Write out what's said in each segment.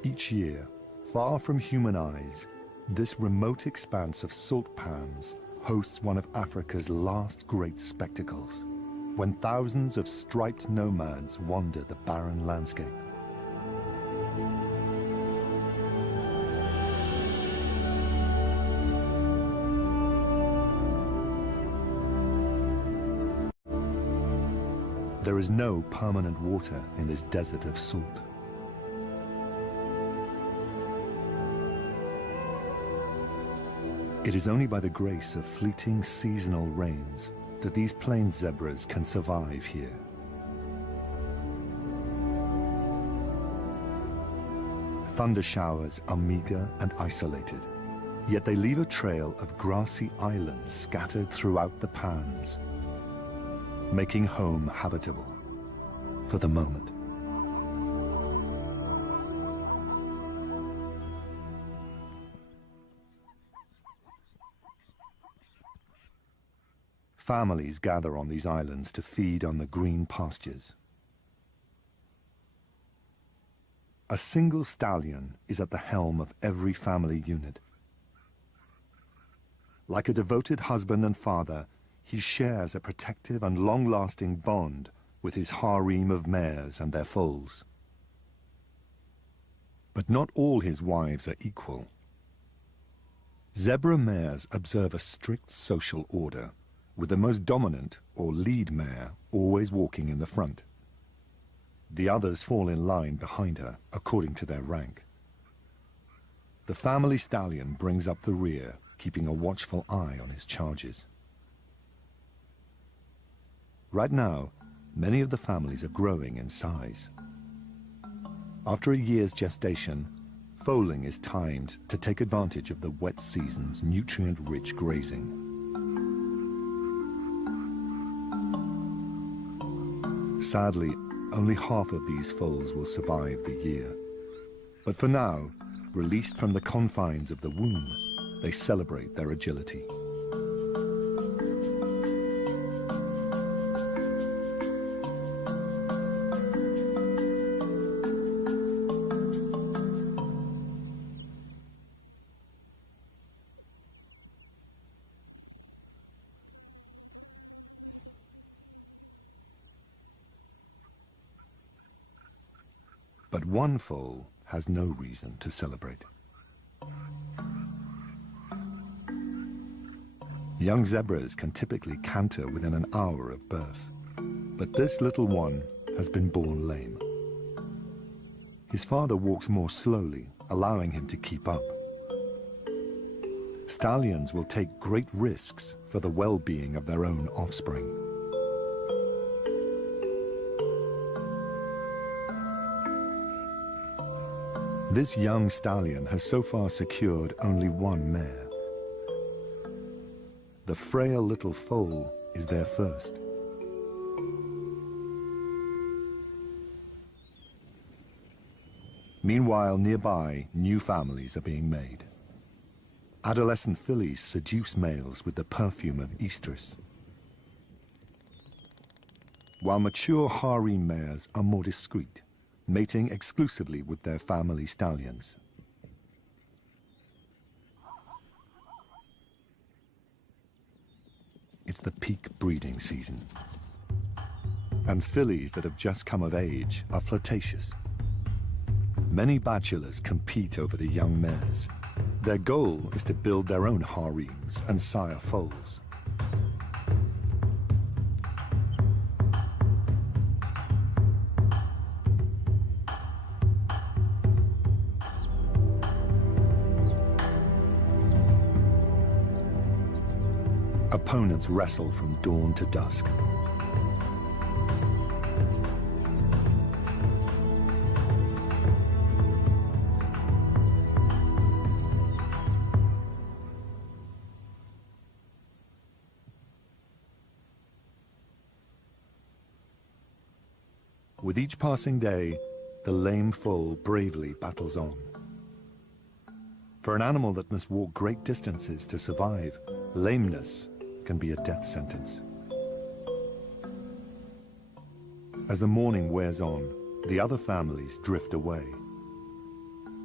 Each year, far from human eyes, this remote expanse of salt pans hosts one of Africa's last great spectacles, when thousands of striped nomads wander the barren landscape. There is no permanent water in this desert of salt. It is only by the grace of fleeting seasonal rains that these plains zebras can survive here. Thunder showers are meager and isolated, yet they leave a trail of grassy islands scattered throughout the pans, making home habitable for the moment. Families gather on these islands to feed on the green pastures. A single stallion is at the helm of every family unit. Like a devoted husband and father, he shares a protective and long-lasting bond with his harem of mares and their foals. But not all his wives are equal. Zebra mares observe a strict social order, with the most dominant or lead mare always walking in the front. The others fall in line behind her according to their rank. The family stallion brings up the rear, keeping a watchful eye on his charges. Right now, many of the families are growing in size. After a year's gestation, foaling is timed to take advantage of the wet season's nutrient-rich grazing. Sadly, only half of these foals will survive the year. But for now, released from the confines of the womb, they celebrate their agility. But one foal has no reason to celebrate. Young zebras can typically canter within an hour of birth, but this little one has been born lame. His father walks more slowly, allowing him to keep up. Stallions will take great risks for the well-being of their own offspring. This young stallion has so far secured only one mare. The frail little foal is there first. Meanwhile, nearby, new families are being made. Adolescent fillies seduce males with the perfume of estrus, while mature harem mares are more discreet, mating exclusively with their family stallions. It's the peak breeding season, and fillies that have just come of age are flirtatious. Many bachelors compete over the young mares. Their goal is to build their own harems and sire foals. Opponents wrestle from dawn to dusk. With each passing day, the lame foal bravely battles on. For an animal that must walk great distances to survive, lameness can be a death sentence. As the morning wears on, the other families drift away.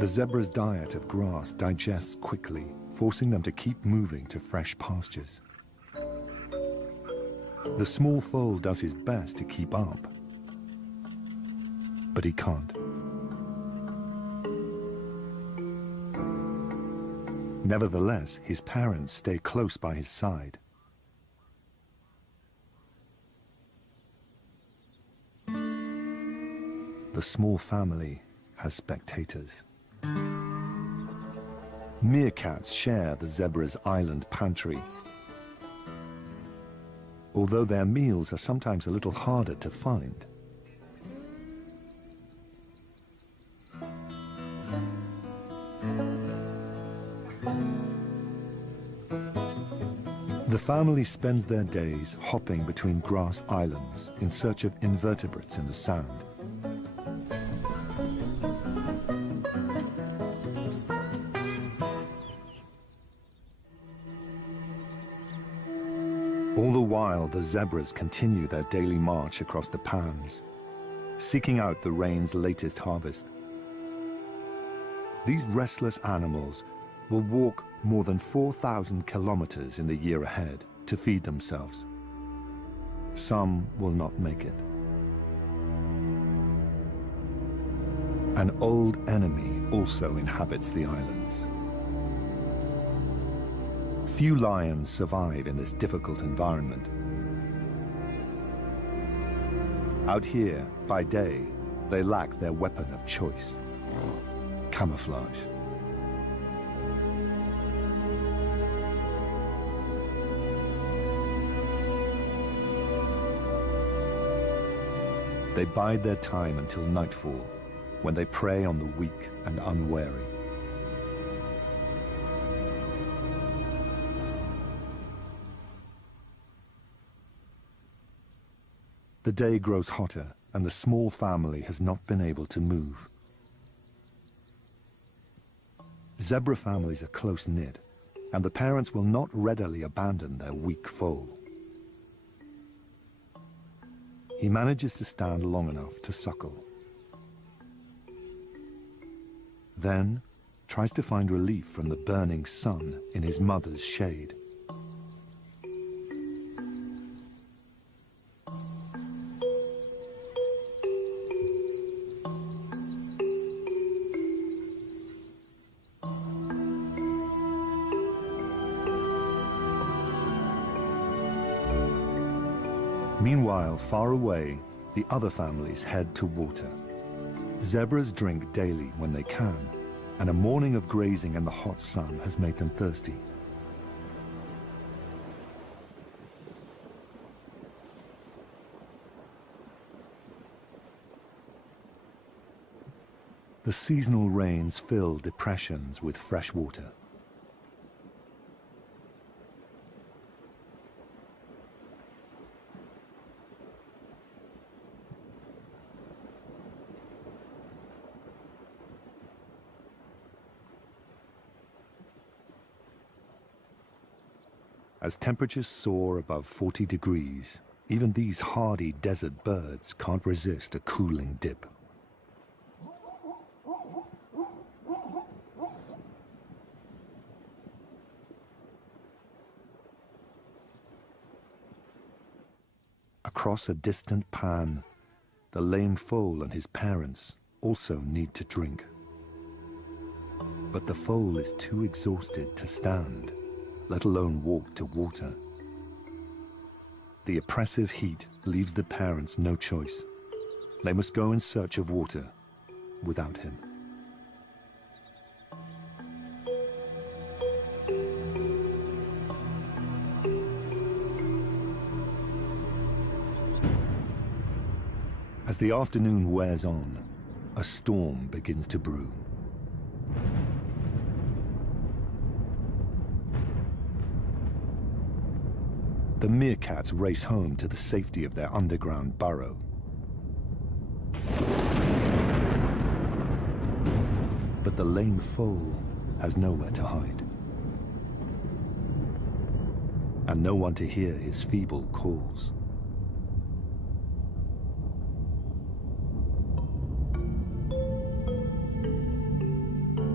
The zebra's diet of grass digests quickly, forcing them to keep moving to fresh pastures. The small foal does his best to keep up, but he can't. Nevertheless, his parents stay close by his side. The small family has spectators. Meerkats share the zebra's island pantry. Although their meals are sometimes a little harder to find. The family spends their days hopping between grass islands in search of invertebrates in the sand. All the while, the zebras continue their daily march across the pans, seeking out the rain's latest harvest. These restless animals will walk more than 4,000 kilometers in the year ahead to feed themselves. Some will not make it. An old enemy also inhabits the islands. Few lions survive in this difficult environment. Out here, by day, they lack their weapon of choice: camouflage. They bide their time until nightfall, when they prey on the weak and unwary. The day grows hotter, and the small family has not been able to move. Zebra families are close-knit, and the parents will not readily abandon their weak foal. He manages to stand long enough to suckle. Then tries to find relief from the burning sun in his mother's shade. Meanwhile, far away, the other families head to water. Zebras drink daily when they can, and a morning of grazing in the hot sun has made them thirsty. The seasonal rains fill depressions with fresh water. As temperatures soar above 40 degrees, even these hardy desert birds can't resist a cooling dip. Across a distant pan, the lame foal and his parents also need to drink. But the foal is too exhausted to stand, let alone walk to water. The oppressive heat leaves the parents no choice. They must go in search of water without him. As the afternoon wears on, a storm begins to brew. The meerkats race home to the safety of their underground burrow. But the lame foal has nowhere to hide, and no one to hear his feeble calls.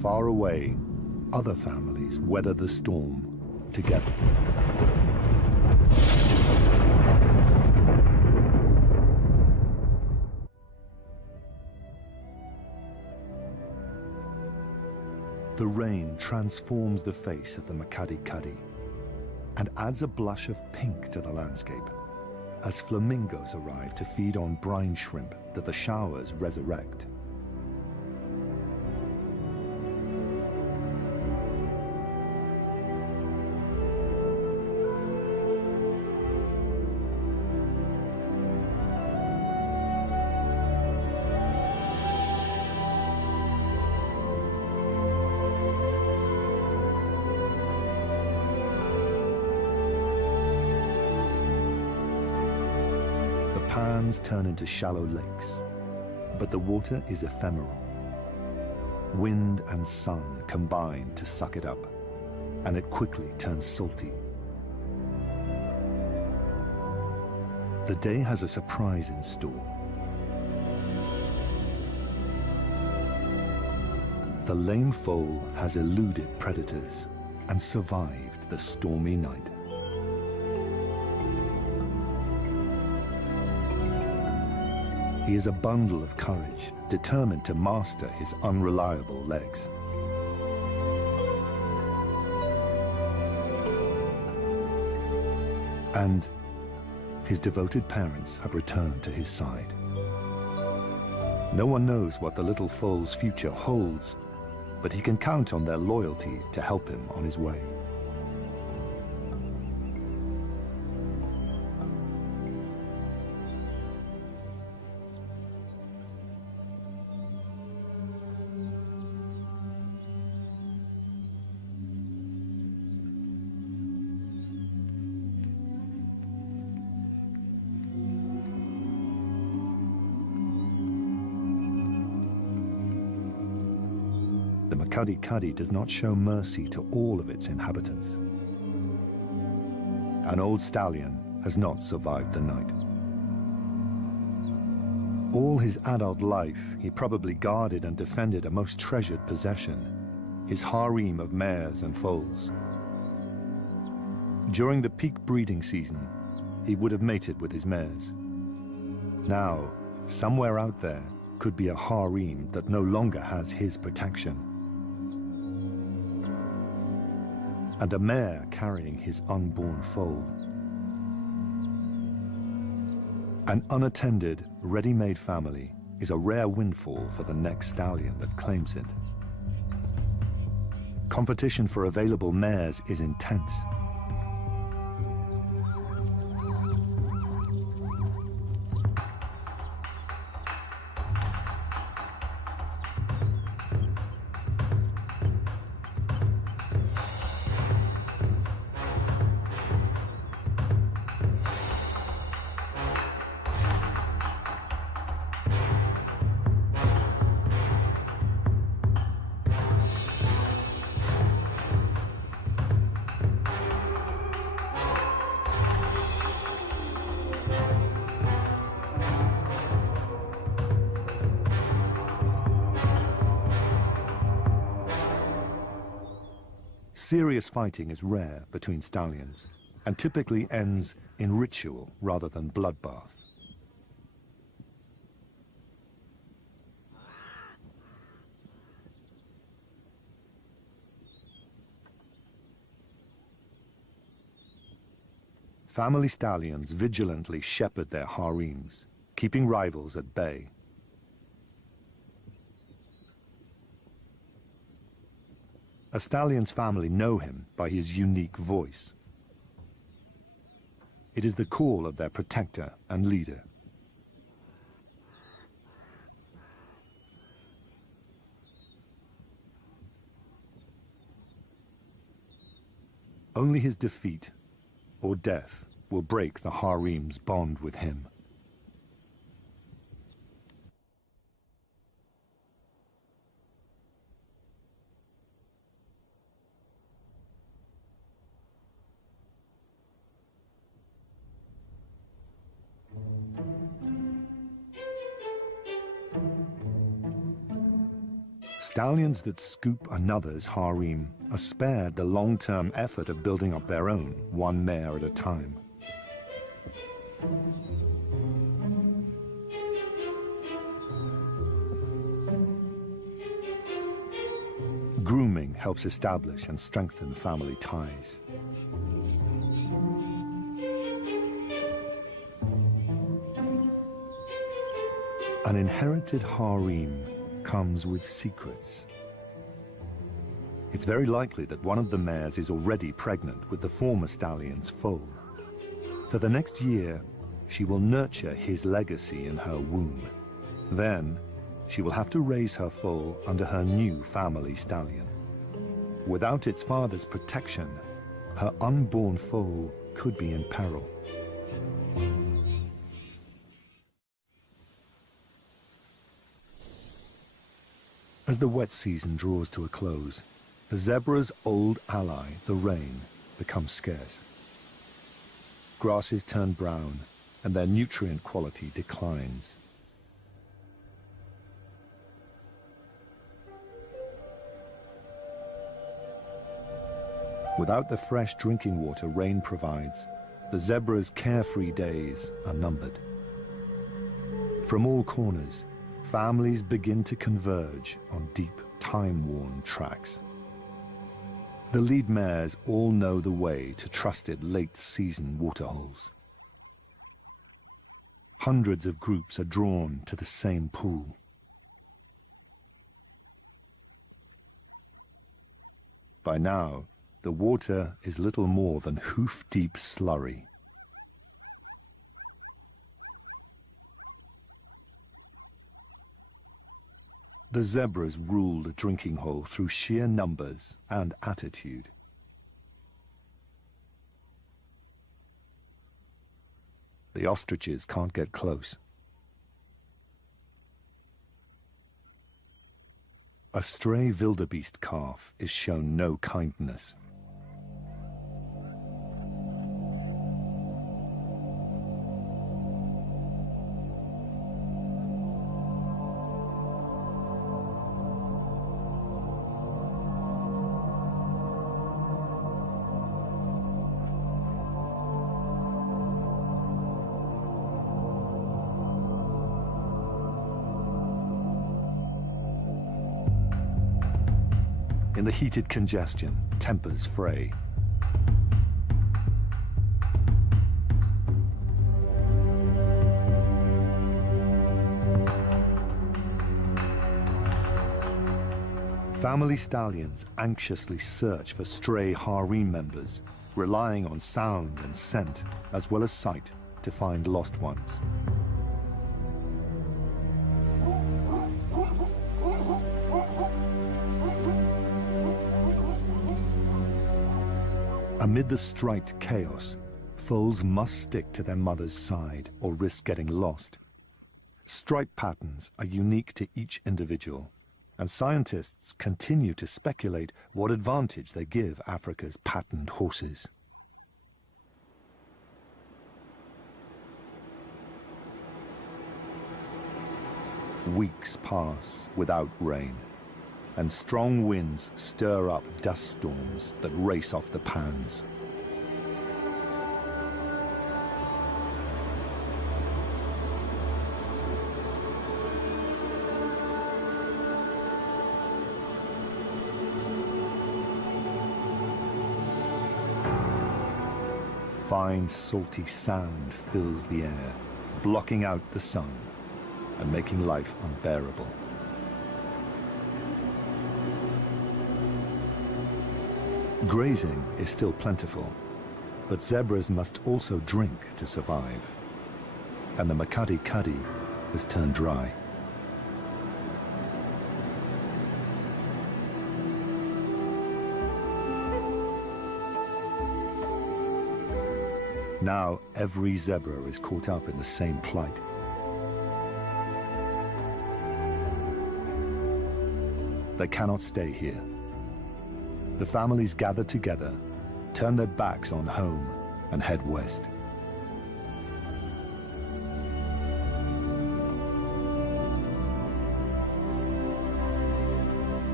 far away, other families weather the storm together. The rain transforms the face of the Makadi-Kadi and adds a blush of pink to the landscape as flamingos arrive to feed on brine shrimp that the showers resurrect. Pans turn into shallow lakes, but the water is ephemeral. Wind and sun combine to suck it up, and it quickly turns salty. The day has a surprise in store. The lame foal has eluded predators and survived the stormy night. He is a bundle of courage, determined to master his unreliable legs. And his devoted parents have returned to his side. No one knows what the little foal's future holds, but he can count on their loyalty to help him on his way. The Makadi-Kadi does not show mercy to all of its inhabitants. An old stallion has not survived the night. All his adult life, he probably guarded and defended a most treasured possession, his harem of mares and foals. During the peak breeding season, he would have mated with his mares. Now, somewhere out there could be a harem that no longer has his protection. And a mare carrying his unborn foal. An unattended, ready-made family is a rare windfall for the next stallion that claims it. Competition for available mares is intense. Serious fighting is rare between stallions and typically ends in ritual rather than bloodbath. Family stallions vigilantly shepherd their harems, keeping rivals at bay. A stallion's family know him by his unique voice. It is the call of their protector and leader. Only his defeat or death will break the harem's bond with him. Stallions that scoop another's harem are spared the long-term effort of building up their own, one mare at a time. Grooming helps establish and strengthen family ties. An inherited harem comes with secrets. It's very likely that one of the mares is already pregnant with the former stallion's foal. For the next year, she will nurture his legacy in her womb. Then, she will have to raise her foal under her new family stallion. Without its father's protection, her unborn foal could be in peril. As the wet season draws to a close, the zebra's old ally, the rain, becomes scarce. Grasses turn brown, and their nutrient quality declines. Without the fresh drinking water rain provides, the zebra's carefree days are numbered. From all corners, families begin to converge on deep, time-worn tracks. The lead mares all know the way to trusted late-season waterholes. Hundreds of groups are drawn to the same pool. By now, the water is little more than hoof-deep slurry. The zebras rule the drinking hole through sheer numbers and attitude. The ostriches can't get close. A stray wildebeest calf is shown no kindness. In the heated congestion, tempers fray. Family stallions anxiously search for stray harem members, relying on sound and scent, as well as sight, to find lost ones. Amid the striped chaos, foals must stick to their mother's side or risk getting lost. Stripe patterns are unique to each individual, and scientists continue to speculate what advantage they give Africa's patterned horses. Weeks pass without rain, and strong winds stir up dust storms that race off the pans. Fine, salty sand fills the air, blocking out the sun and making life unbearable. Grazing is still plentiful, but zebras must also drink to survive, and the Makadi Kadi has turned dry. Now every zebra is caught up in the same plight. They cannot stay here. The families gather together, turn their backs on home, and head west.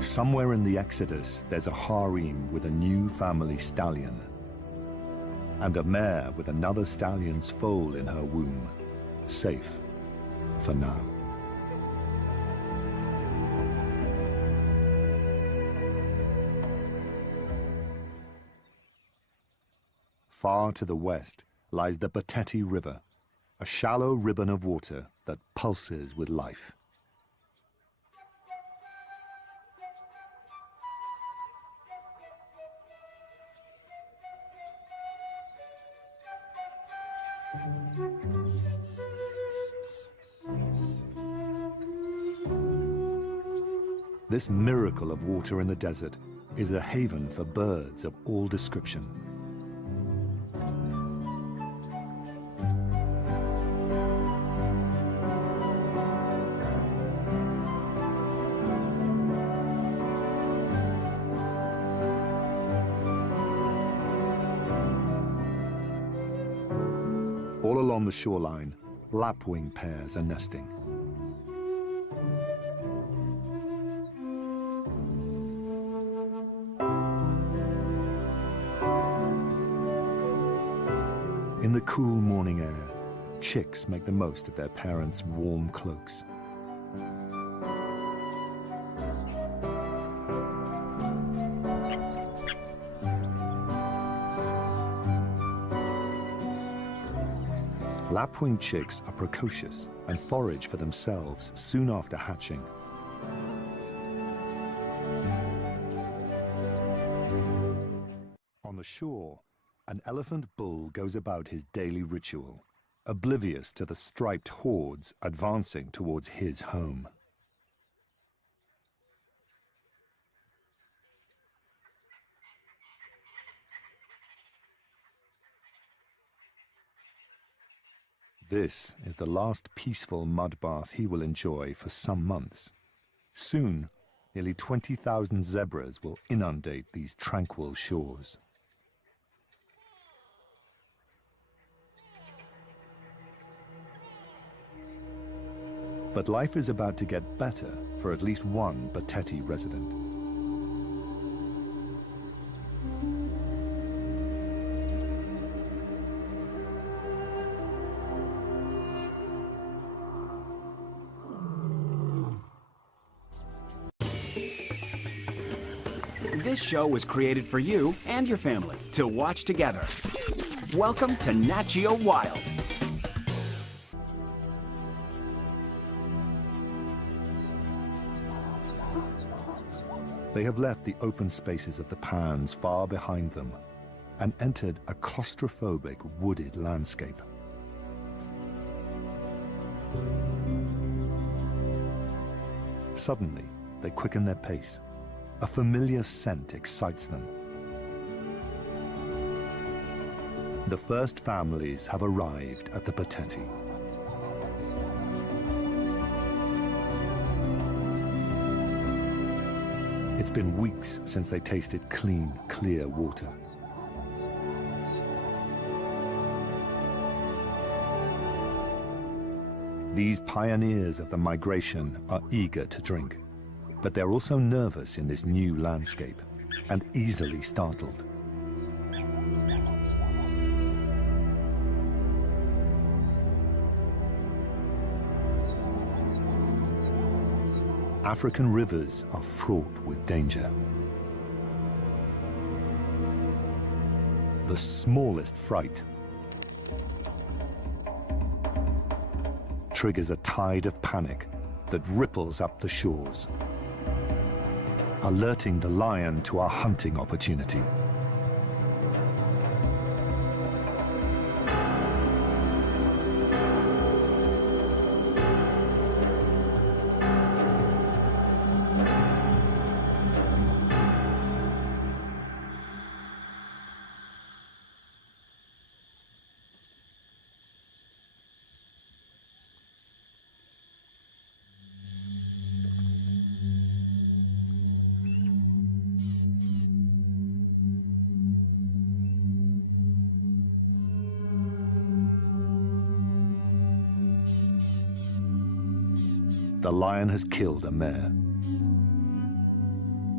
Somewhere in the Exodus, there's a harem with a new family stallion, and a mare with another stallion's foal in her womb, safe for now. Far to the west lies the Pateti River, a shallow ribbon of water that pulses with life. This miracle of water in the desert is a haven for birds of all description. All along the shoreline, lapwing pairs are nesting. In the cool morning air, chicks make the most of their parents' warm cloaks. Lapwing chicks are precocious and forage for themselves soon after hatching. On the shore, an elephant bull goes about his daily ritual, oblivious to the striped hordes advancing towards his home. This is the last peaceful mud bath he will enjoy for some months. Soon, nearly 20,000 zebras will inundate these tranquil shores. But life is about to get better for at least one Pateti resident. This show was created for you and your family to watch together. Welcome to Nat Geo Wild. They have left the open spaces of the pans far behind them and entered a claustrophobic wooded landscape. Suddenly, they quicken their pace. A familiar scent excites them. The first families have arrived at the Pateti. It's been weeks since they tasted clean, clear water. These pioneers of the migration are eager to drink, but they're also nervous in this new landscape and easily startled. African rivers are fraught with danger. The smallest fright triggers a tide of panic that ripples up the shores, alerting the lion to a hunting opportunity. The lion has killed a mare.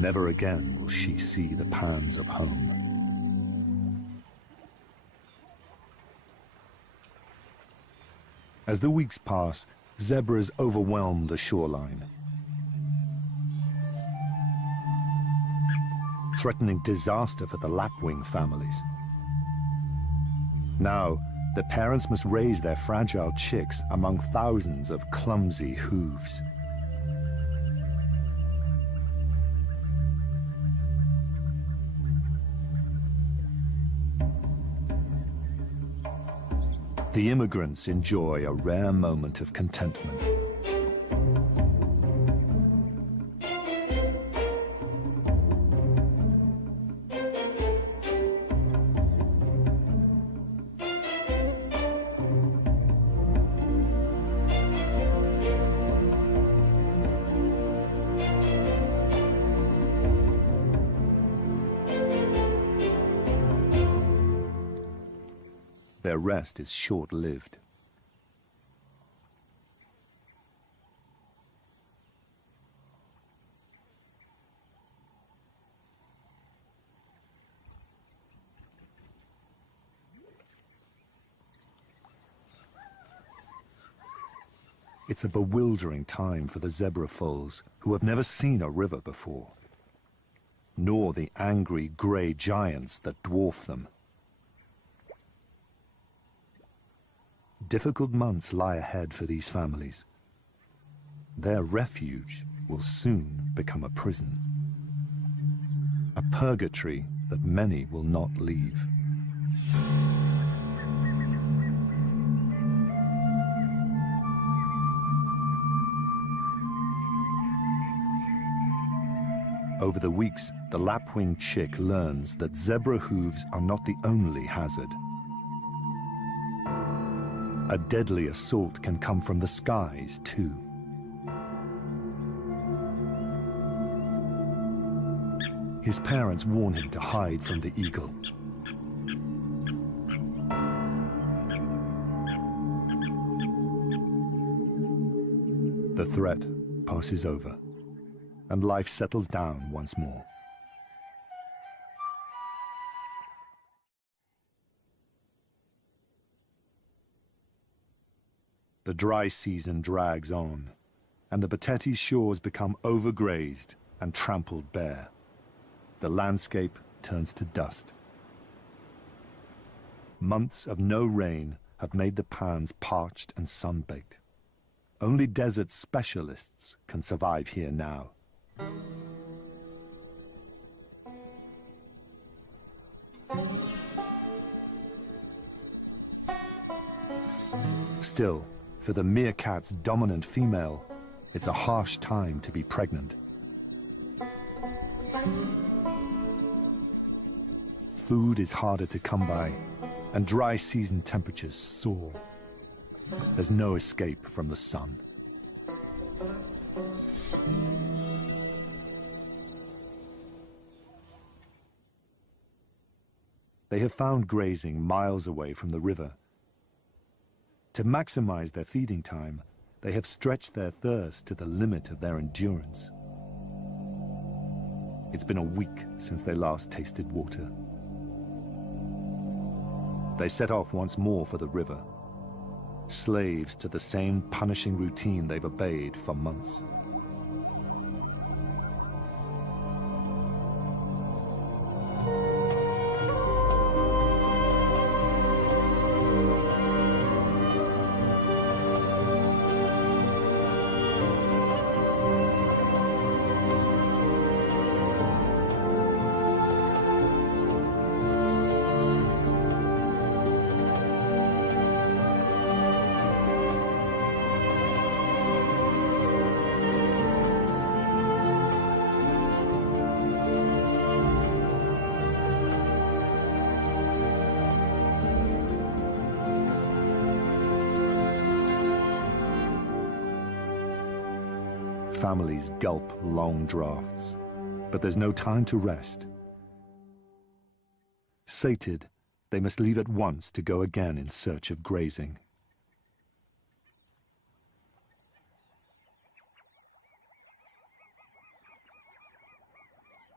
Never again will she see the pans of home. As the weeks pass, zebras overwhelm the shoreline, threatening disaster for the lapwing families. Now, the parents must raise their fragile chicks among thousands of clumsy hooves. The immigrants enjoy a rare moment of contentment. Their rest is short-lived. It's a bewildering time for the zebra foals who have never seen a river before, nor the angry grey giants that dwarf them. Difficult months lie ahead for these families. Their refuge will soon become a prison, a purgatory that many will not leave. Over the weeks, the lapwing chick learns that zebra hooves are not the only hazard. A deadly assault can come from the skies, too. His parents warn him to hide from the eagle. The threat passes over, and life settles down once more. The dry season drags on, and the Pateti shores become overgrazed and trampled bare. The landscape turns to dust. Months of no rain have made the pans parched and sun-baked. Only desert specialists can survive here now. Still, for the meerkat's dominant female, it's a harsh time to be pregnant. Food is harder to come by, and dry season temperatures soar. There's no escape from the sun. They have found grazing miles away from the river. To maximize their feeding time, they have stretched their thirst to the limit of their endurance. It's been a week since they last tasted water. They set off once more for the river, slaves to the same punishing routine they've obeyed for months. Families gulp long draughts, but there's no time to rest. Sated, they must leave at once to go again in search of grazing.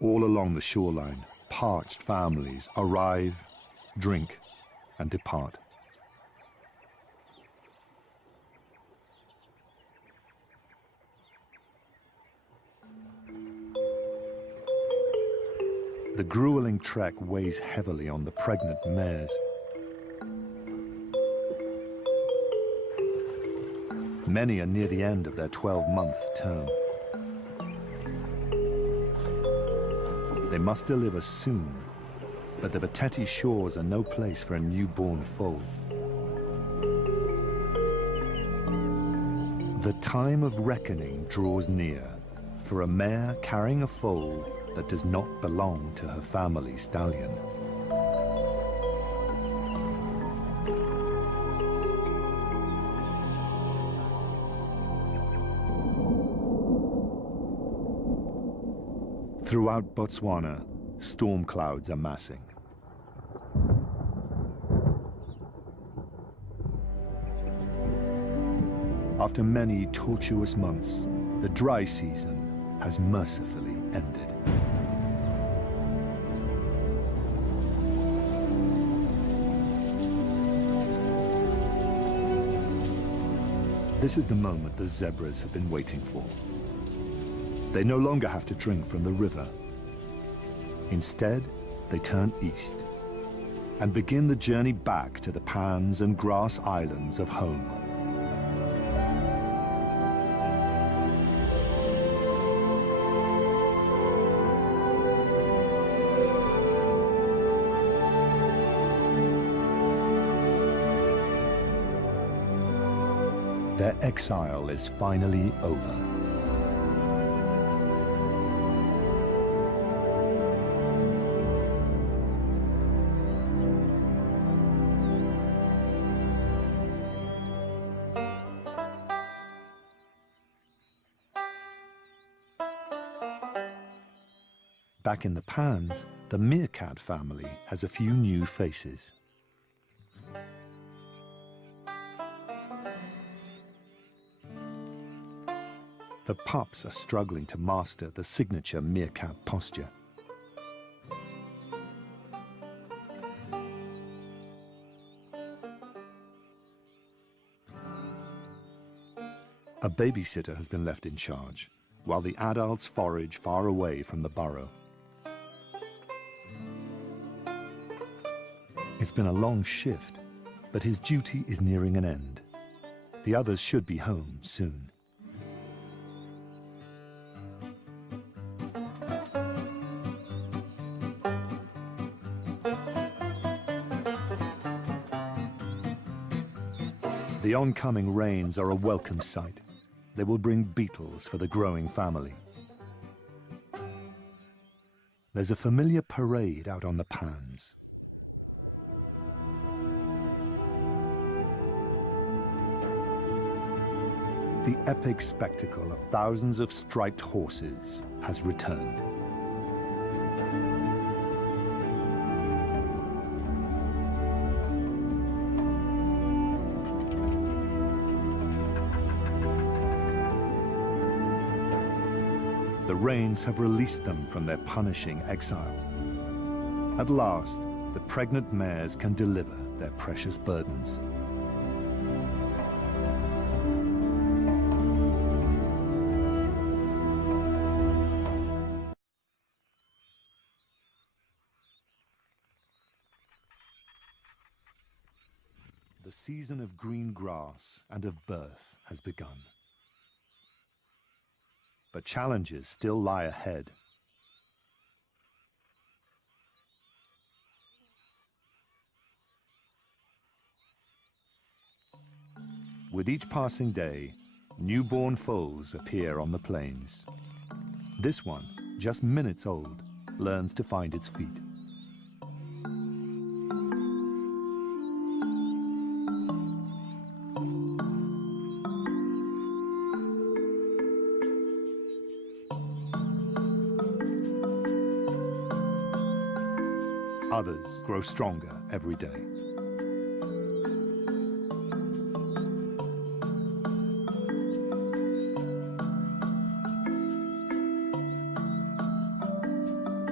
All along the shoreline, parched families arrive, drink, and depart. The grueling trek weighs heavily on the pregnant mares. Many are near the end of their 12-month term. They must deliver soon, but the Bateti shores are no place for a newborn foal. The time of reckoning draws near for a mare carrying a foal that does not belong to her family stallion. Throughout Botswana, storm clouds are massing. After many tortuous months, the dry season has mercifully ended. This is the moment the zebras have been waiting for. They no longer have to drink from the river. Instead, they turn east and begin the journey back to the pans and grass islands of home. Their exile is finally over. Back in the pans, the meerkat family has a few new faces. The pups are struggling to master the signature meerkat posture. A babysitter has been left in charge, while the adults forage far away from the burrow. It's been a long shift, but his duty is nearing an end. The others should be home soon. The oncoming rains are a welcome sight. They will bring beetles for the growing family. There's a familiar parade out on the pans. The epic spectacle of thousands of striped horses has returned. The rains have released them from their punishing exile. At last, the pregnant mares can deliver their precious burdens. The season of green grass and of birth has begun. But challenges still lie ahead. With each passing day, newborn foals appear on the plains. This one, just minutes old, learns to find its feet. Others grow stronger every day.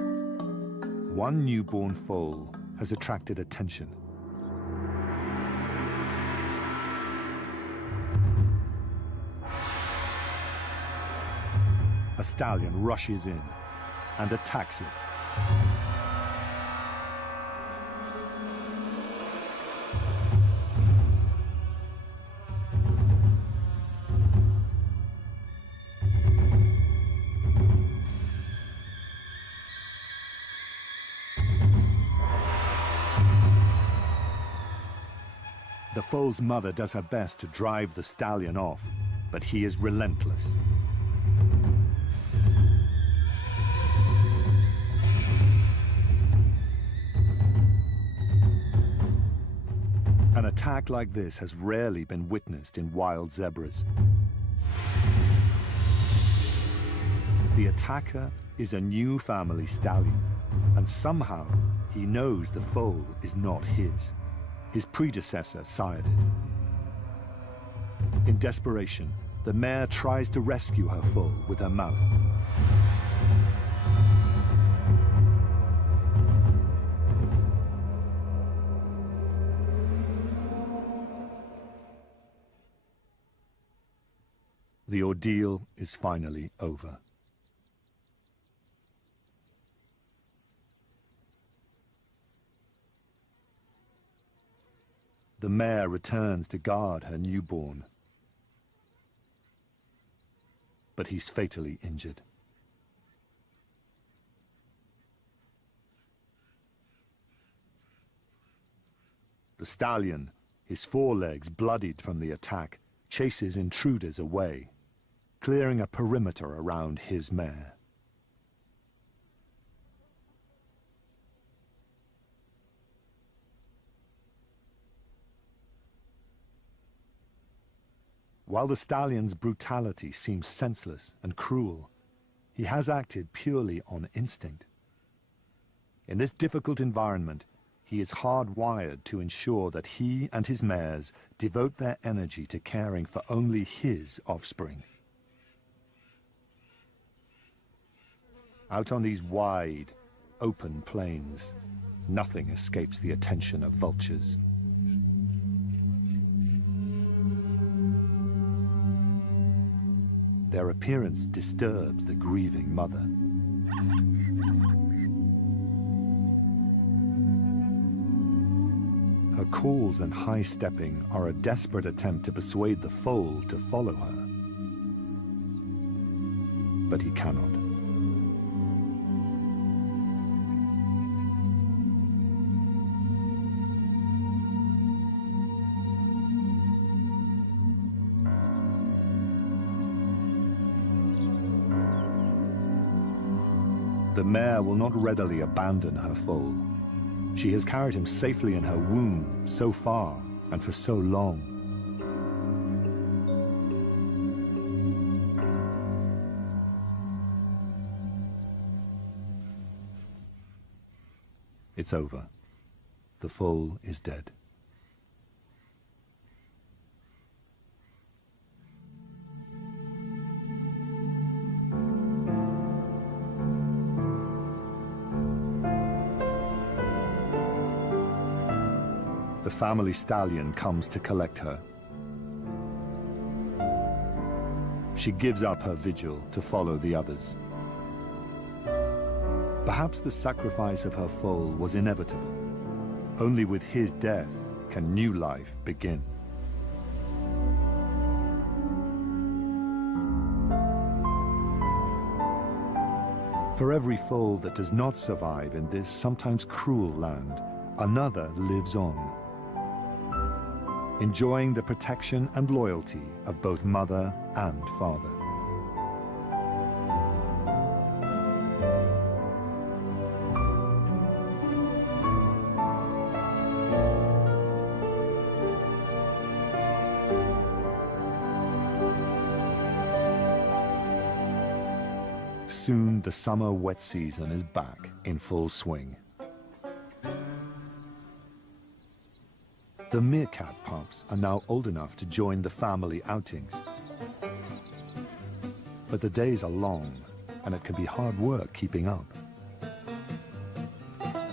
one newborn foal has attracted attention. A stallion rushes in and attacks it. The foal's mother does her best to drive the stallion off, but he is relentless. An attack like this has rarely been witnessed in wild zebras. The attacker is a new family stallion, and somehow he knows the foal is not his. His predecessor sired it. In desperation, the mare tries to rescue her foal with her mouth. The ordeal is finally over. The mare returns to guard her newborn, but he's fatally injured. The stallion, his forelegs bloodied from the attack, chases intruders away, clearing a perimeter around his mare. While the stallion's brutality seems senseless and cruel, he has acted purely on instinct. In this difficult environment, he is hardwired to ensure that he and his mares devote their energy to caring for only his offspring. Out on these wide, open plains, nothing escapes the attention of vultures. Their appearance disturbs the grieving mother. Her calls and high stepping are a desperate attempt to persuade the foal to follow her. But he cannot. The mare will not readily abandon her foal. She has carried him safely in her womb so far and for so long. It's over. The foal is dead. The family stallion comes to collect her. She gives up her vigil to follow the others. Perhaps the sacrifice of her foal was inevitable. Only with his death can new life begin. For every foal that does not survive in this sometimes cruel land, another lives on, enjoying the protection and loyalty of both mother and father. Soon the summer wet season is back in full swing. The meerkat pups are now old enough to join the family outings. But the days are long, and it can be hard work keeping up.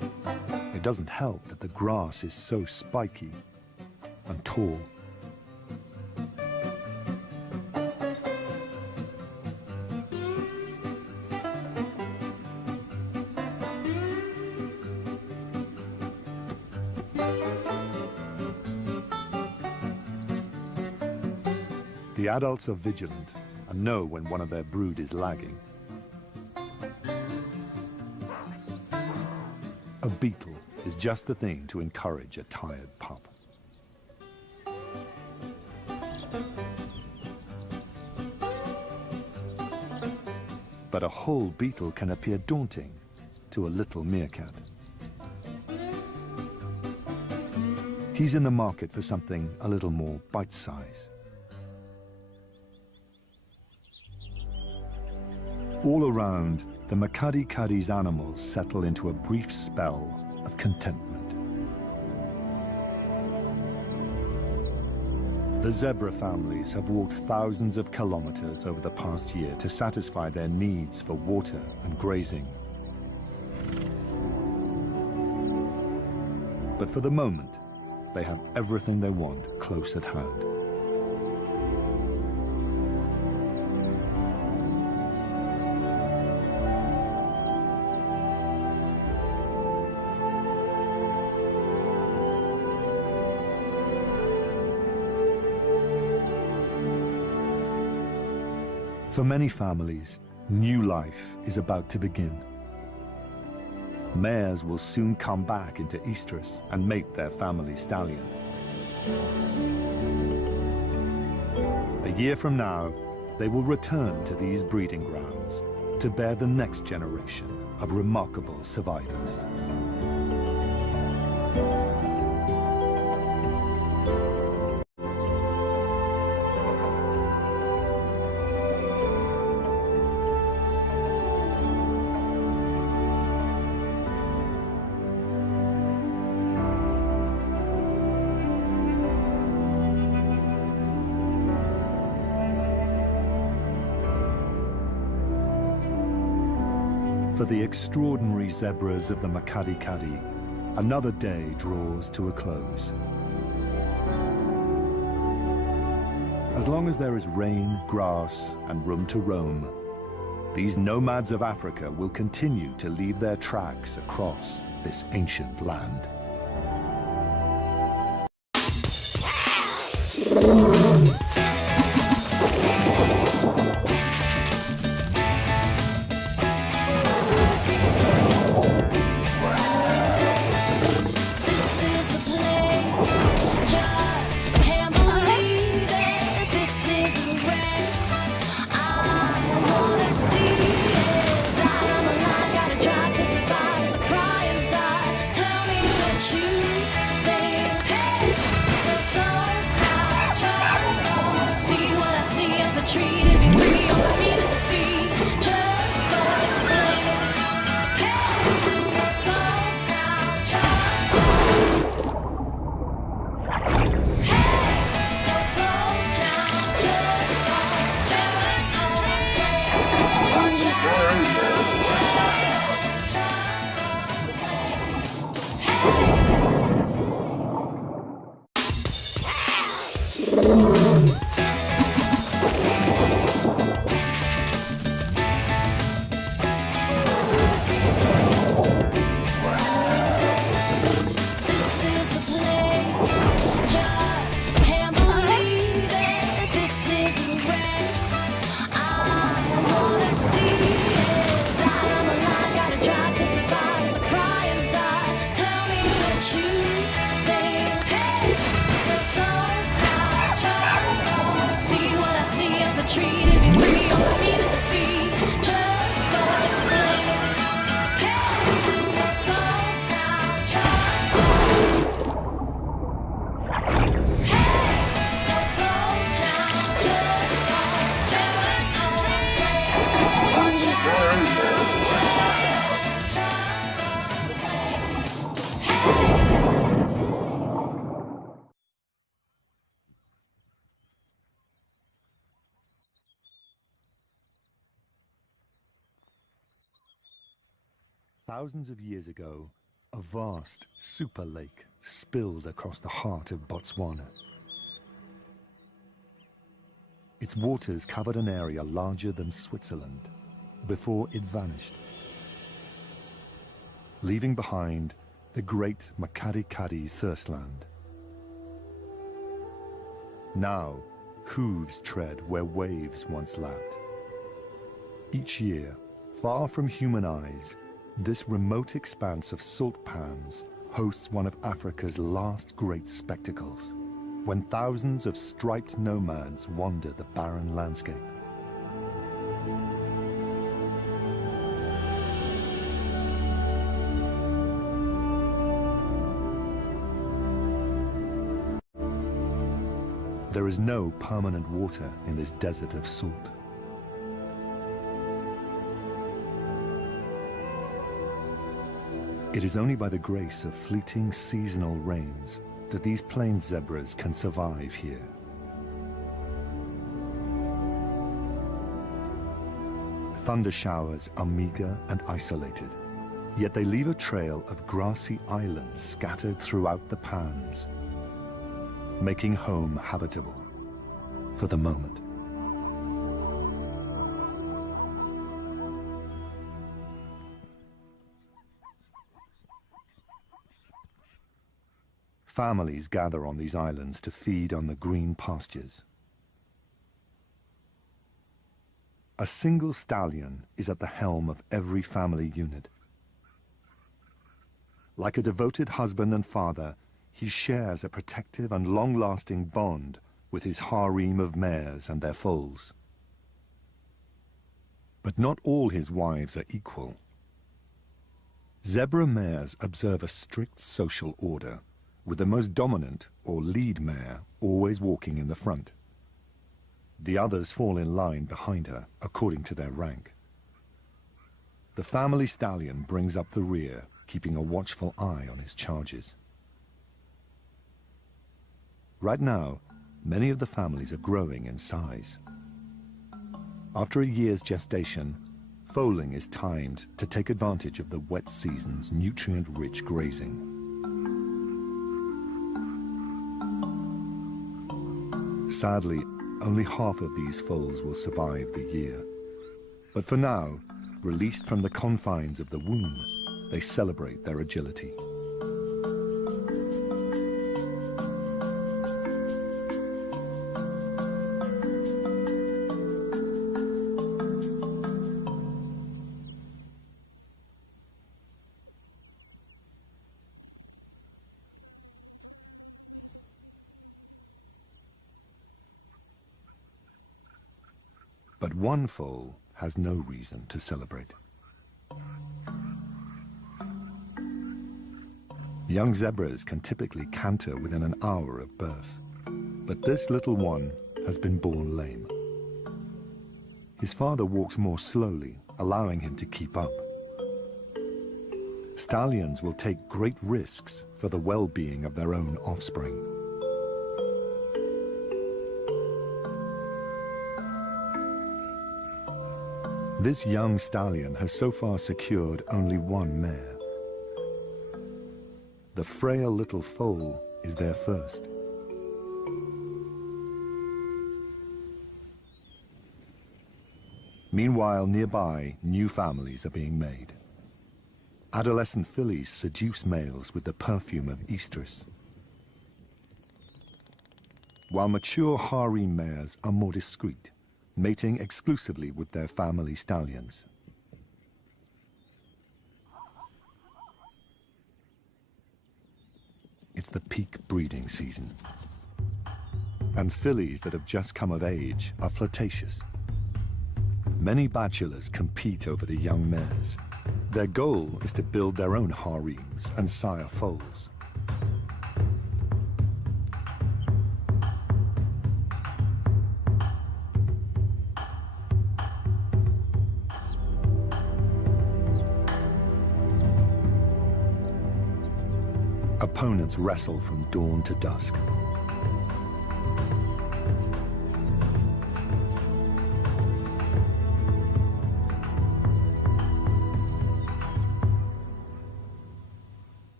it doesn't help that the grass is so spiky and tall. The adults are vigilant and know when one of their brood is lagging. A beetle is just the thing to encourage a tired pup. But a whole beetle can appear daunting to a little meerkat. He's in the market for something a little more bite-sized. All around, the Makadi-Kadi's animals settle into a brief spell of contentment. The zebra families have walked thousands of kilometers over the past year to satisfy their needs for water and grazing. But for the moment, they have everything they want close at hand. For many families, new life is about to begin. Mares will soon come back into estrus and mate their family stallion. A year from now, they will return to these breeding grounds to bear the next generation of remarkable survivors. For the extraordinary zebras of the Makadi-Kadi, another day draws to a close. As long as there is rain, grass, and room to roam, these nomads of Africa will continue to leave their tracks across this ancient land. Thousands of years ago, A vast super lake spilled across the heart of Botswana. Its waters covered an area larger than Switzerland before it vanished, leaving behind the great Makadikari thirstland. Now, hooves tread where waves once lapped. Each year, far from human eyes, this remote expanse of salt pans hosts one of Africa's last great spectacles, when thousands of striped nomads wander the barren landscape. There is no permanent water in this desert of salt. It is only by the grace of fleeting seasonal rains that these plains zebras can survive here. Thunder showers are meager and isolated, yet they leave a trail of grassy islands scattered throughout the pans, making home habitable for the moment. Families gather on these islands to feed on the green pastures. A single stallion is at the helm of every family unit. Like a devoted husband and father, he shares a protective and long-lasting bond with his harem of mares and their foals. But not all his wives are equal. Zebra mares observe a strict social order, with the most dominant, or lead mare, always walking in the front. The others fall in line behind her, according to their rank. The family stallion brings up the rear, keeping a watchful eye on his charges. Right now, many of the families are growing in size. After a year's gestation, foaling is timed to take advantage of the wet season's nutrient-rich grazing. Sadly, only half of these foals will survive the year. But for now, released from the confines of the womb, they celebrate their agility. But one foal has no reason to celebrate. Young zebras can typically canter within an hour of birth, but this little one has been born lame. His father walks more slowly, allowing him to keep up. Stallions will take great risks for the well-being of their own offspring. This young stallion has so far secured only one mare. The frail little foal is there first. Meanwhile, nearby, new families are being made. Adolescent fillies seduce males with the perfume of estrus, while mature harem mares are more discreet, mating exclusively with their family stallions. It's the peak breeding season, and fillies that have just come of age are flirtatious. Many bachelors compete over the young mares. Their goal is to build their own harems and sire foals. Opponents wrestle from dawn to dusk.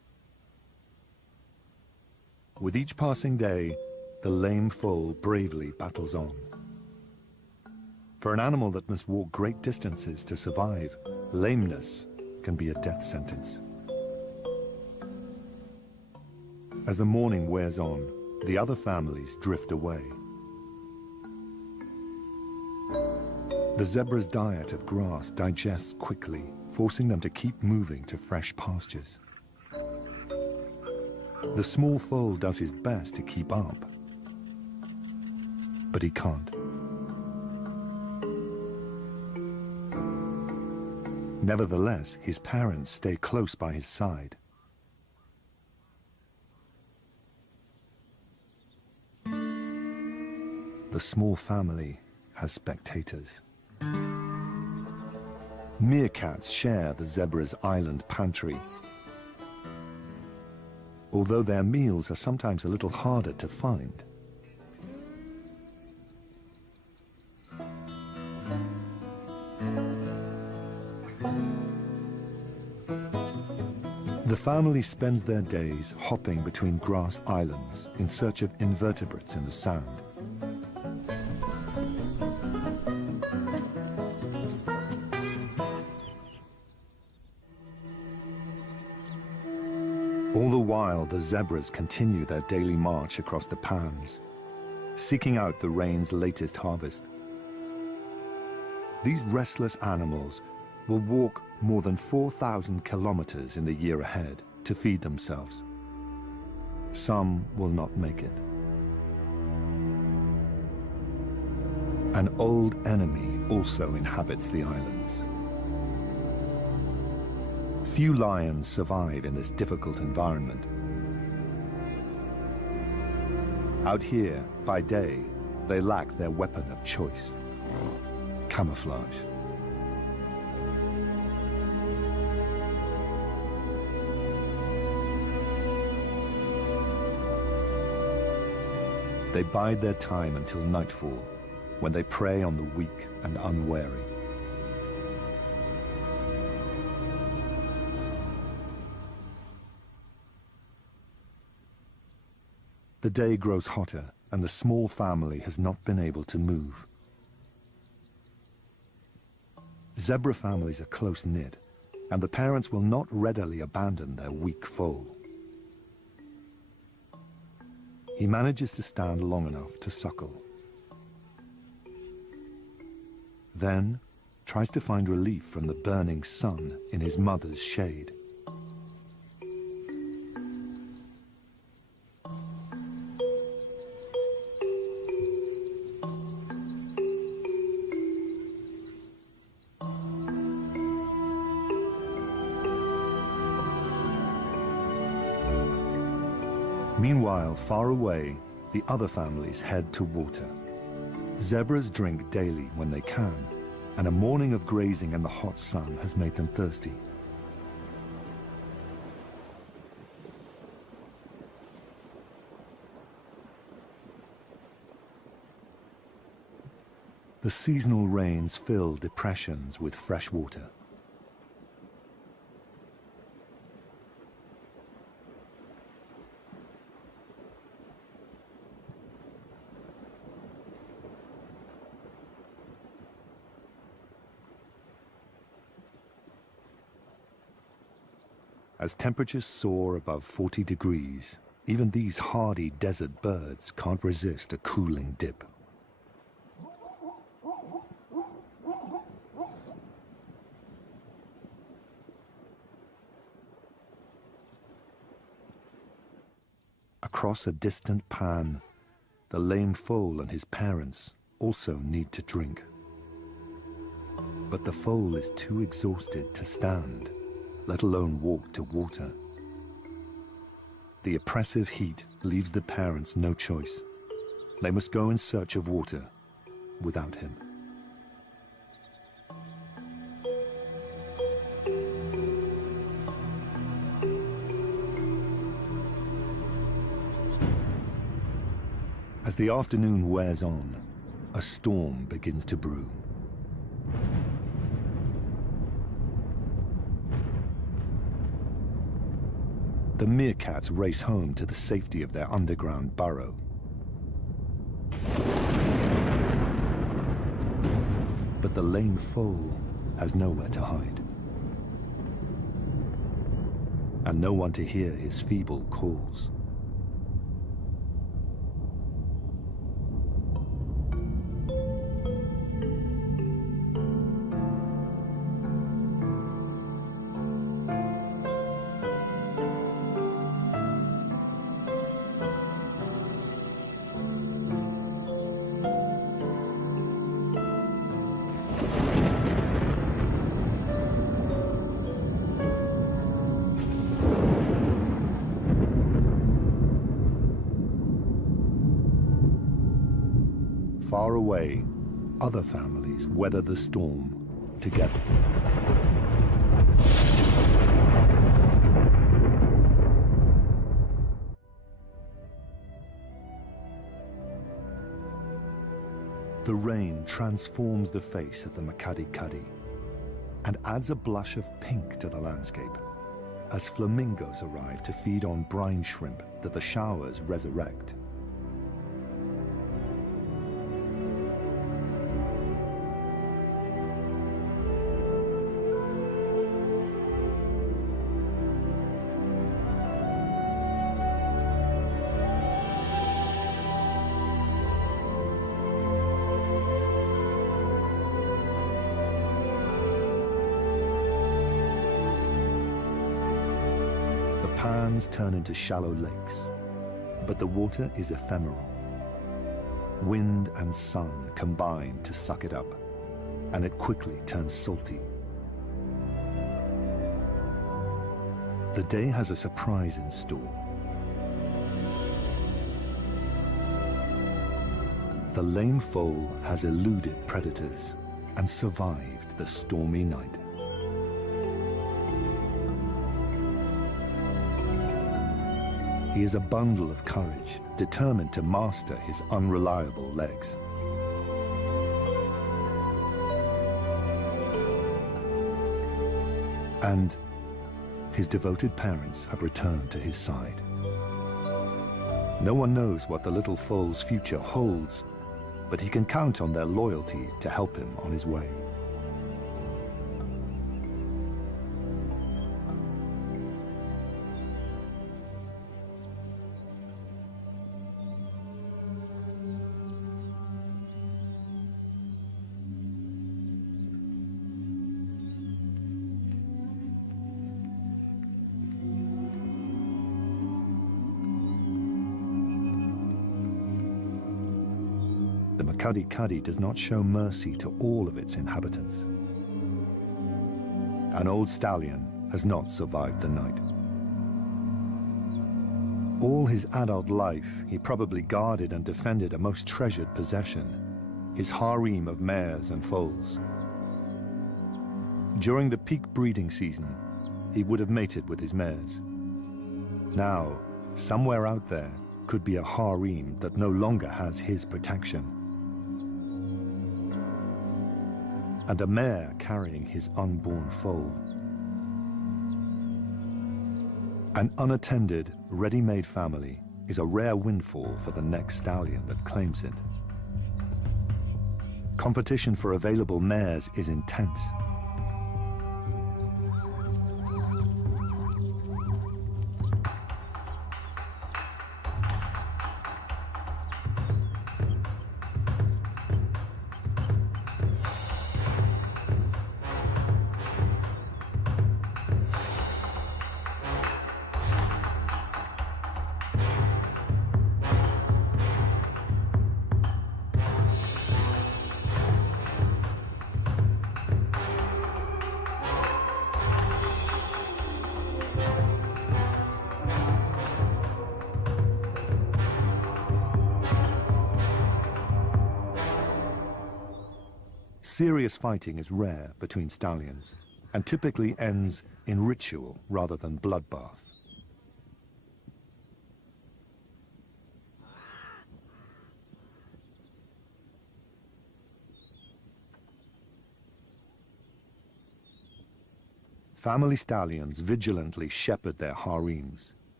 With each passing day, the lame foal bravely battles on. For an animal that must walk great distances to survive, lameness can be a death sentence. As the morning wears on, the other families drift away. The zebra's diet of grass digests quickly, forcing them to keep moving to fresh pastures. The small foal does his best to keep up, but he can't. Nevertheless, his parents stay close by his side. The small family has spectators. Meerkats share the zebra's island pantry. Although their meals are sometimes a little harder to find. The family spends their days hopping between grass islands in search of invertebrates in the sand. All the while, the zebras continue their daily march across the pans, seeking out the rain's latest harvest. These restless animals will walk more than 4,000 kilometers in the year ahead to feed themselves. Some will not make it. An old enemy also inhabits the islands. Few lions survive in this difficult environment. Out here, by day, they lack their weapon of choice: camouflage. They bide their time until nightfall, when they prey on the weak and unwary. The day grows hotter, and the small family has not been able to move. Zebra families are close-knit, and the parents will not readily abandon their weak foal. He manages to stand long enough to suckle. Then tries to find relief from the burning sun in his mother's shade. Meanwhile, far away, the other families head to water. Zebras drink daily when they can, and a morning of grazing in the hot sun has made them thirsty. The seasonal rains fill depressions with fresh water. As temperatures soar above 40 degrees, even these hardy desert birds can't resist a cooling dip. Across a distant pan, the lame foal and his parents also need to drink. But the foal is too exhausted to stand, let alone walk to water. The oppressive heat leaves the parents no choice. They must go in search of water without him. As the afternoon wears on, a storm begins to brew. The meerkats race home to the safety of their underground burrow. But the lame foal has nowhere to hide, and no one to hear his feeble calls. Far away, other families weather the storm together. The rain transforms the face of the Makadi-Kadi and adds a blush of pink to the landscape as flamingos arrive to feed on brine shrimp that the showers resurrect. Pans turn into shallow lakes, but the water is ephemeral. Wind and sun combine to suck it up, and it quickly turns salty. The day has a surprise in store. The lame foal has eluded predators and survived the stormy night. He is a bundle of courage, determined to master his unreliable legs. And his devoted parents have returned to his side. No one knows what the little foal's future holds, but he can count on their loyalty to help him on his way. The Makadi-Kadi does not show mercy to all of its inhabitants. An old stallion has not survived the night. All his adult life, he probably guarded and defended a most treasured possession, his harem of mares and foals. During the peak breeding season, he would have mated with his mares. Now, somewhere out there could be a harem that no longer has his protection, and a mare carrying his unborn foal. An unattended, ready-made family is a rare windfall for the next stallion that claims it. Competition for available mares is intense. Serious fighting is rare between stallions and typically ends in ritual rather than bloodbath. Family stallions vigilantly shepherd their harems,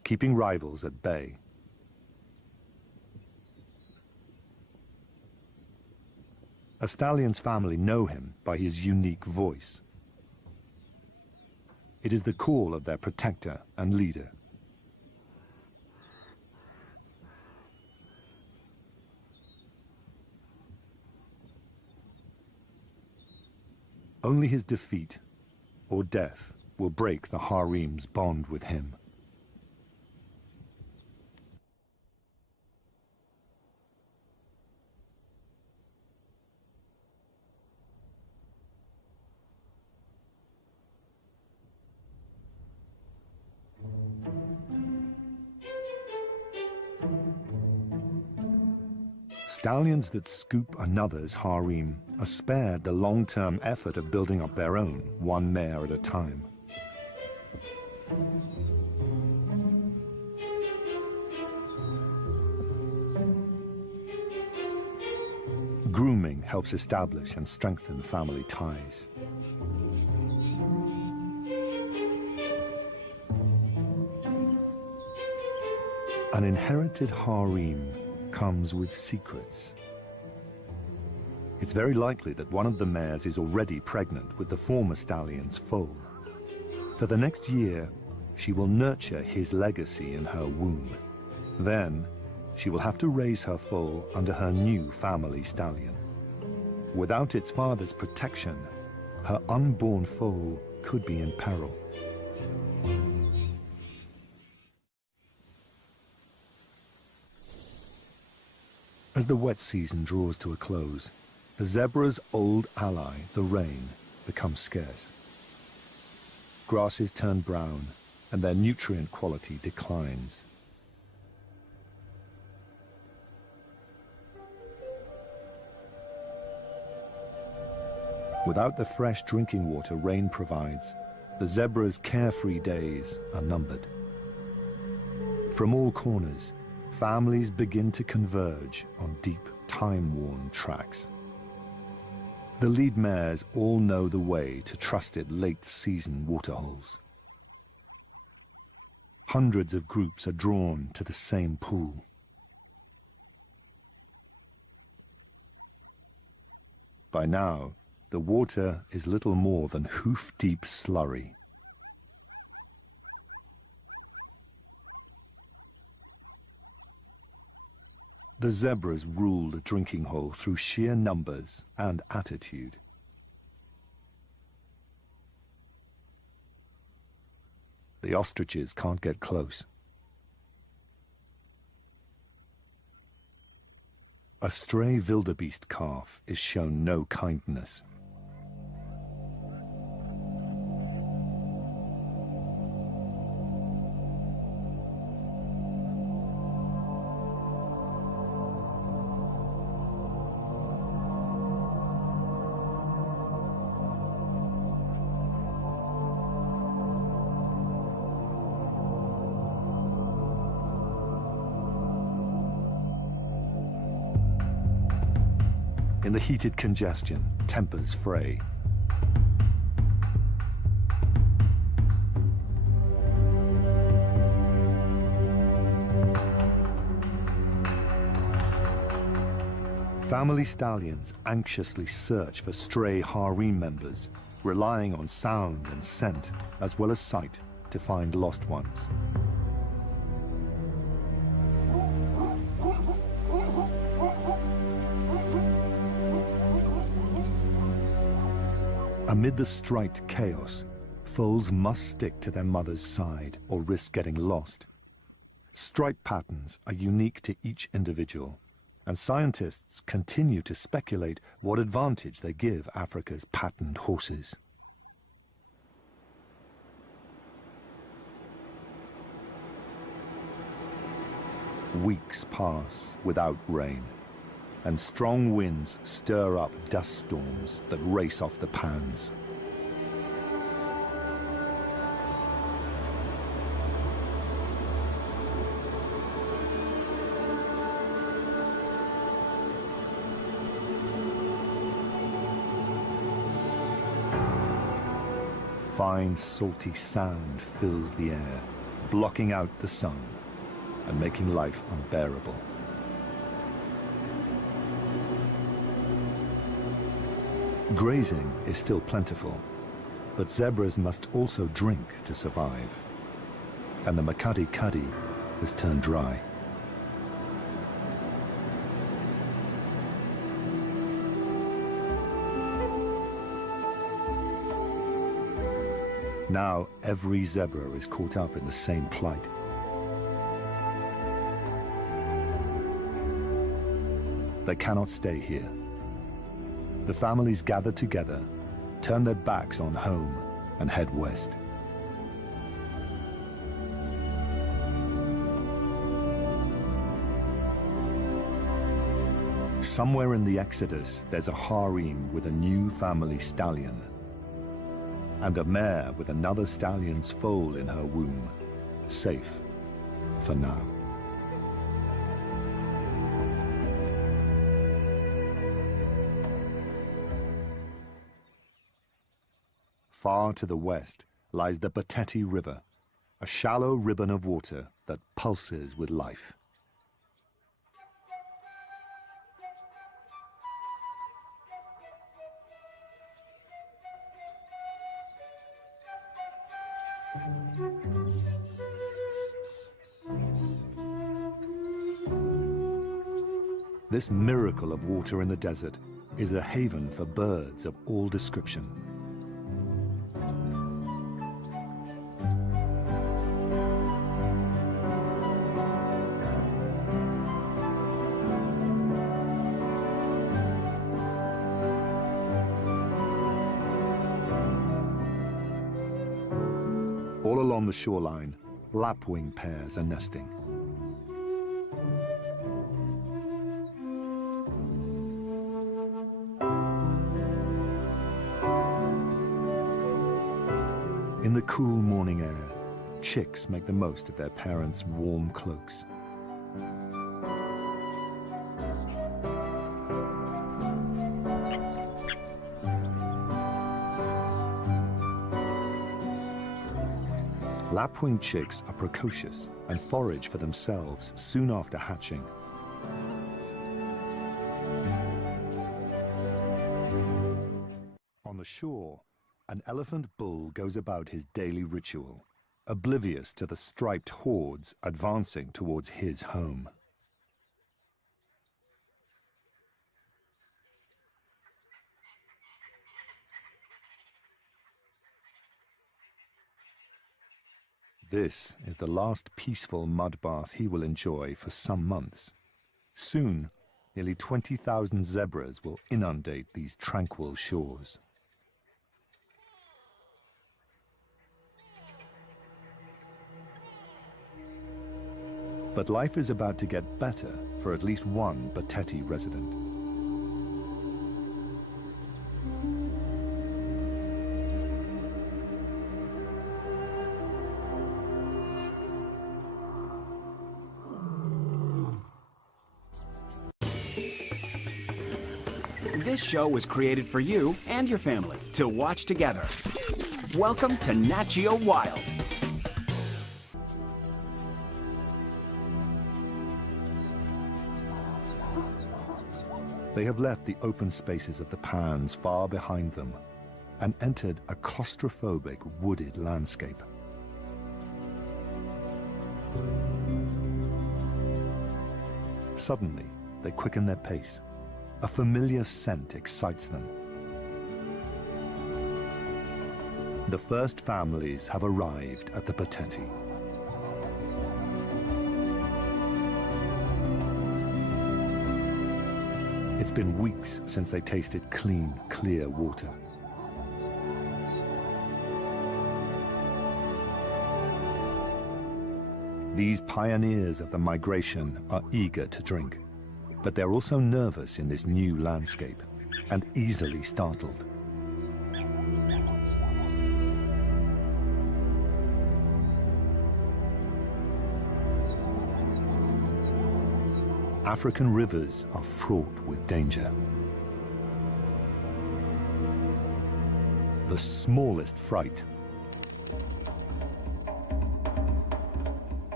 keeping rivals at bay. A stallion's family know him by his unique voice. It is the call of their protector and leader. Only his defeat or death will break the harem's bond with him. Stallions that scoop another's harem are spared the long-term effort of building up their own, one mare at a time. Grooming helps establish and strengthen family ties. An inherited harem comes with secrets. It's very likely that one of the mares is already pregnant with the former stallion's foal. For the next year, she will nurture his legacy in her womb. Then, she will have to raise her foal under her new family stallion. Without its father's protection, her unborn foal could be in peril. As the wet season draws to a close, the zebra's old ally, the rain, becomes scarce. Grasses turn brown, and their nutrient quality declines. Without the fresh drinking water rain provides, the zebra's carefree days are numbered. From all corners, families begin to converge on deep, time-worn tracks. The lead mares all know the way to trusted late-season waterholes. Hundreds of groups are drawn to the same pool. By now, the water is little more than hoof-deep slurry. The zebras rule the drinking hole through sheer numbers and attitude. The ostriches can't get close. A stray wildebeest calf is shown no kindness. In the heated congestion, tempers fray. Family stallions anxiously search for stray harem members, relying on sound and scent, as well as sight, to find lost ones. Amid the striped chaos, foals must stick to their mother's side or risk getting lost. Stripe patterns are unique to each individual, and scientists continue to speculate what advantage they give Africa's patterned horses. Weeks pass without rain, and strong winds stir up dust storms that race off the pans. Fine salty sand fills the air, blocking out the sun and making life unbearable. Grazing is still plentiful, but zebras must also drink to survive. And the Makadi Kadi has turned dry. Now every zebra is caught up in the same plight. They cannot stay here. The families gather together, turn their backs on home, and head west. Somewhere in the exodus, there's a harem with a new family stallion, and a mare with another stallion's foal in her womb, safe for now. Far to the west lies the Bateti River, a shallow ribbon of water that pulses with life. This miracle of water in the desert is a haven for birds of all description. All along the shoreline, lapwing pairs are nesting. In the cool morning air, chicks make the most of their parents' warm cloaks. Lapwing chicks are precocious and forage for themselves soon after hatching. On the shore, an elephant bull goes about his daily ritual, oblivious to the striped hordes advancing towards his home. This is the last peaceful mud bath he will enjoy for some months. Soon, nearly 20,000 zebras will inundate these tranquil shores. But life is about to get better for at least one Bateti resident. This show was created for you and your family to watch together. Welcome to Nat Geo Wild. They have left the open spaces of the pans far behind them and entered a claustrophobic wooded landscape. Suddenly, they quicken their pace. A familiar scent excites them. The first families have arrived at the Bateti. It's been weeks since they tasted clean, clear water. These pioneers of the migration are eager to drink, but they're also nervous in this new landscape and easily startled. African rivers are fraught with danger. The smallest fright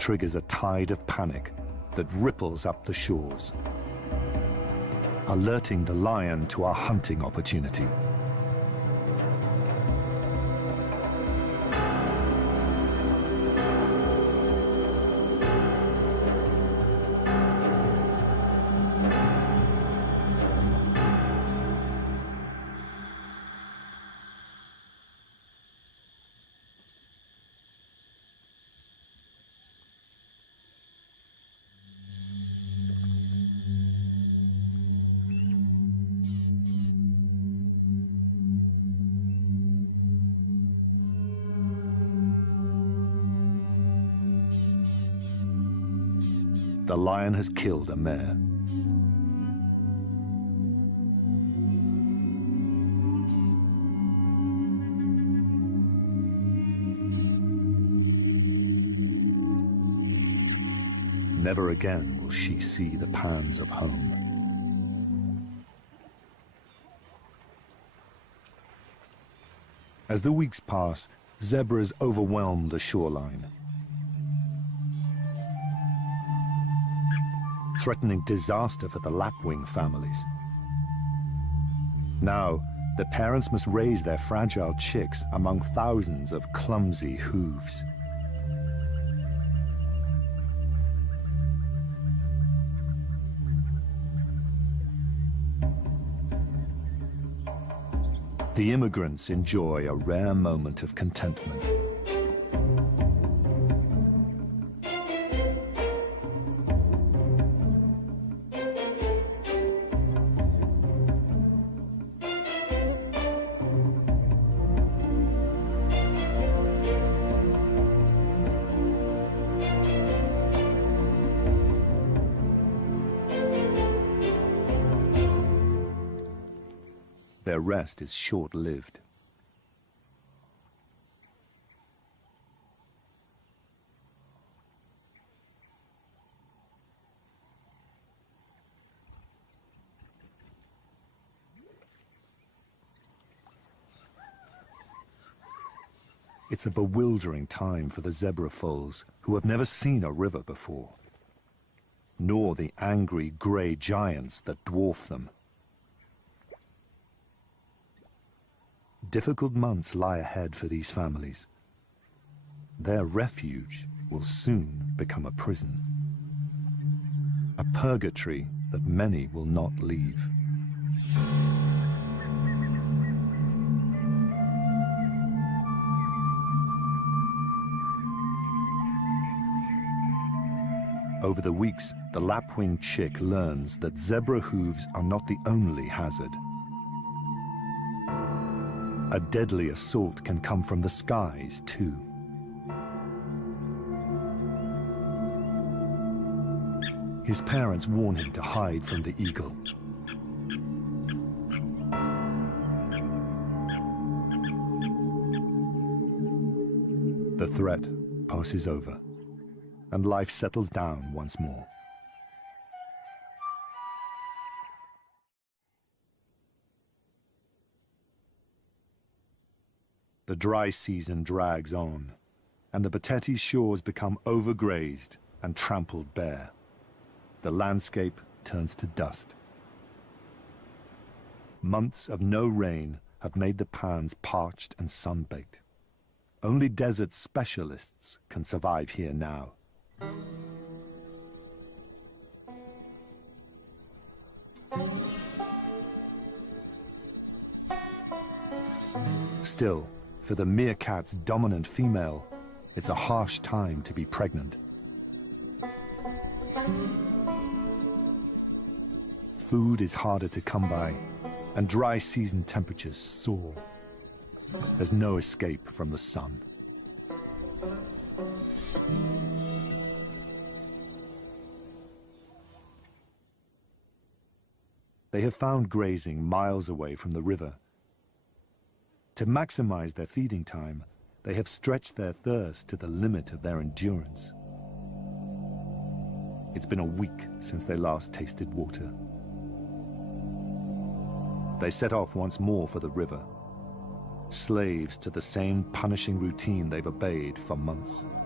triggers a tide of panic that ripples up the shores, alerting the lion to a hunting opportunity. The lion has killed a mare. Never again will she see the pans of home. As the weeks pass, zebras overwhelm the shoreline, threatening disaster for the lapwing families. Now, the parents must raise their fragile chicks among thousands of clumsy hooves. The immigrants enjoy a rare moment of contentment. Their rest is short-lived. It's a bewildering time for the zebra foals who have never seen a river before, nor the angry grey giants that dwarf them. Difficult months lie ahead for these families. Their refuge will soon become a prison, a purgatory that many will not leave. Over the weeks, the lapwing chick learns that zebra hooves are not the only hazard. A deadly assault can come from the skies, too. His parents warn him to hide from the eagle. The threat passes over, and life settles down once more. The dry season drags on, and the Bateti's shores become overgrazed and trampled bare. The landscape turns to dust. Months of no rain have made the pans parched and sun-baked. Only desert specialists can survive here now. Still, for the meerkat's dominant female, it's a harsh time to be pregnant. Food is harder to come by, and dry season temperatures soar. There's no escape from the sun. They have found grazing miles away from the river. To maximize their feeding time, they have stretched their thirst to the limit of their endurance. It's been a week since they last tasted water. They set off once more for the river, slaves to the same punishing routine they've obeyed for months.